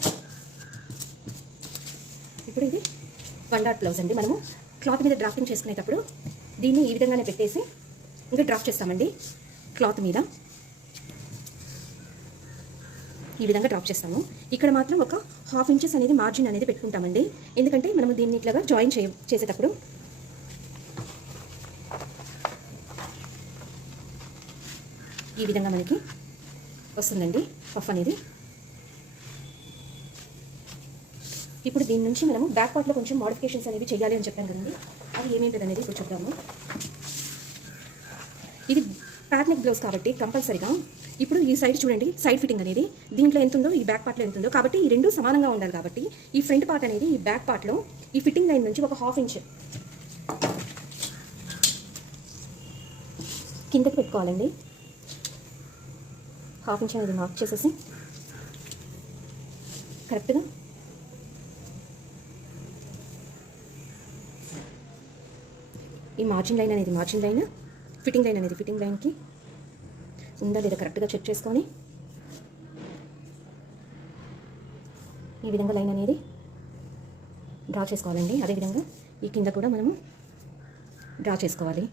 ఇప్పుడు ఇది 1 డాట్ బ్లౌజ్ అండి. మనము క్లాత్ మీద డ్రాఫ్టింగ్ చేసుకునేటప్పుడు దీన్ని ఈ విధంగానే పెట్టేసి ఇంకా డ్రాఫ్ట్ చేస్తామండి. క్లాత్ మీద ఈ విధంగా డ్రాప్ చేస్తాము. ఇక్కడ మాత్రం ఒక 1/2 ఇంచెస్ అనేది మార్జిన్ అనేది పెట్టుకుంటామండి. ఎందుకంటే మనము దీన్ని ఇట్లాగా జాయిన్ చేసేటప్పుడు ఈ విధంగా మనకి వస్తుందండి పఫ్ అనేది. ఇప్పుడు దీని నుంచి మనము బ్యాక్ పార్ట్లో కొంచెం మోడిఫికేషన్స్ అనేవి చేయాలి అని చెప్పాను కదండి. అది ఏమేంటి అనేది ఇప్పుడు చూద్దాము. ఇది ప్యాట్ నెక్ బ్లౌజ్ కాబట్టి కంపల్సరీగా ఇప్పుడు ఈ సైడ్ చూడండి, సైడ్ ఫిట్టింగ్ అనేది దీంట్లో ఎంత ఉందో ఈ బ్యాక్ పార్ట్లో ఎంత ఉందో, కాబట్టి ఈ రెండు సమానంగా ఉండాలి. కాబట్టి ఈ ఫ్రంట్ పార్ట్ అనేది ఈ బ్యాక్ పార్ట్లో ఈ ఫిట్టింగ్ లైన్ నుంచి ఒక 1/2 ఇంచ్ కిందకి పెట్టుకోవాలండి. 1/2 ఇంచ్ అనేది మార్క్ చేసేసి కరెక్ట్గా ఈ మార్జిన్ లైన్ అనేది మార్జిన్ లైన్, ఫిట్టింగ్ లైన్ అనేది ఫిట్టింగ్ లైన్కి ఉందా లేదా కరెక్ట్గా చెక్ చేసుకొని ఈ విధంగా లైన్ అనేది డ్రా చేసుకోవాలండి. అదేవిధంగా ఈ కింద కూడా మనము డ్రా చేసుకోవాలి.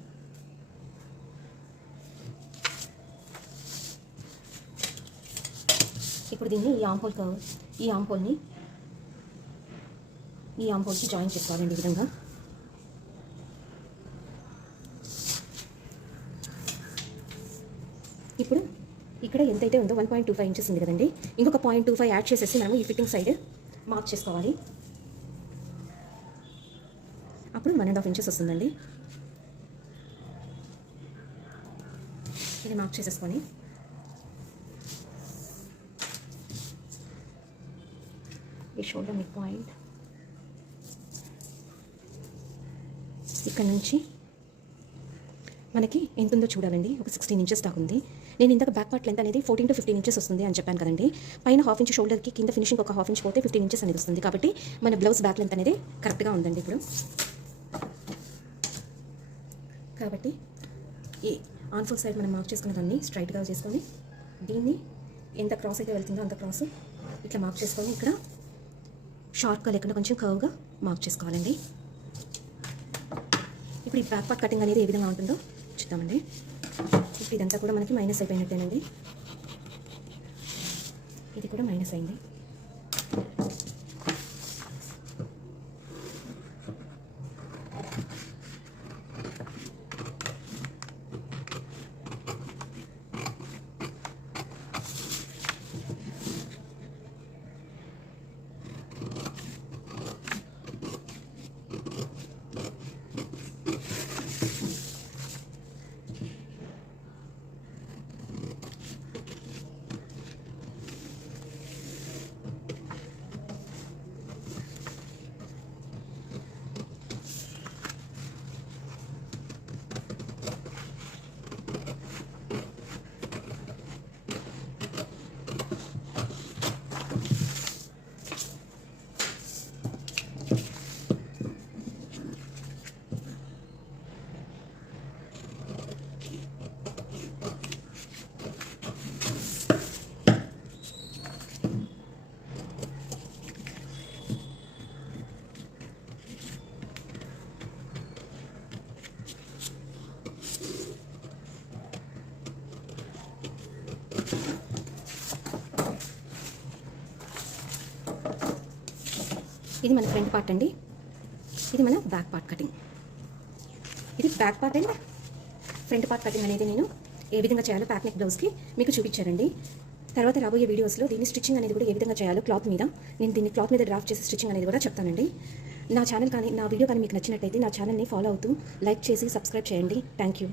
ఇప్పుడు దీన్ని ఈ ఆర్మ్ హోల్ని ఈ ఆర్మ్ హోల్కి జాయిన్ చేసుకోవాలండి. ఈ విధంగా ఇప్పుడు ఇక్కడ ఎంతైతే ఉందో 1.25 ఇంచెస్ ఉంది కదండి, ఇంకొక 0.25 యాడ్ చేసేసి మనం ఈ ఫిట్టింగ్ సైడ్ మార్క్ చేసుకోవాలి. అప్పుడు 1.5 ఇంచెస్ వస్తుందండి. ఇది మార్క్ చేసేసుకొని ఈ షోల్డర్ మిడ్ పాయింట్ ఇక్కడ నుంచి మనకి ఎంత ఉందో చూడాలండి. ఒక 16 ఇంచెస్ దాకా ఉంది. నేను ఇందాక బ్యాక్ పార్ట్ లెంత్ అనేది 14 to 15 ఇంచెస్ వస్తుంది అని చెప్పాను కదండి. పైన 1/2 ఇంచ్ షోల్డర్కి కింద ఫినిషింగ్ ఒక 1/2 ఇంచ్ పోతే 15 ఇంచెస్ అనేది వస్తుంది. కాబట్టి మన బ్లౌజ్ బ్యాక్ లెంత్ అనేది కరెక్ట్గా ఉందండి ఇప్పుడు. కాబట్టి ఈ ఆన్ ఫుల్ సైడ్ మనం మార్క్ చేసుకున్న దాన్ని స్ట్రైట్గా చేసుకొని దీన్ని ఎంత క్రాస్ అయితే వెళ్తుందో అంత క్రాస్ ఇట్లా మార్క్ చేసుకొని ఇక్కడ షార్ప్గా లేకుండా కొంచెం కర్వ్గా మార్క్ చేసుకోవాలండి. ఇప్పుడు ఈ బ్యాక్ పార్ట్ కటింగ్ అనేది ఏ విధంగా ఉంటుందో చూద్దామండి. ఇప్పుడు ఇదంతా కూడా మనకి మైనస్ అయిపోయినట్టేనండి. ఇది కూడా మైనస్ అయింది. ఇది మన ఫ్రంట్ పార్ట్ అండి. ఇది మన బ్యాక్ పార్ట్ కటింగ్. ఇది back part and front part cutting అనేది నేను ఏ విధంగా చేయాలో ప్యాక్ నెక్ బ్లౌజ్కి మీకు చూపించారండి. తర్వాత రాబోయే వీడియోస్లో దీన్ని స్టిచ్చింగ్ అనేది కూడా ఏ విధంగా చేయాలో క్లాత్ మీద నేను దీన్ని క్లాత్ మీద డ్రాఫ్ట్ చేసి స్టిచ్చింగ్ అనేది కూడా చెప్తానండి. నా ఛానల్ కానీ నా వీడియో కానీ మీకు నచ్చినట్టయితే నా ఛానల్ని ఫాలో అవుతూ లైక్ చేసి సబ్స్క్రైబ్ చేయండి. Thank you.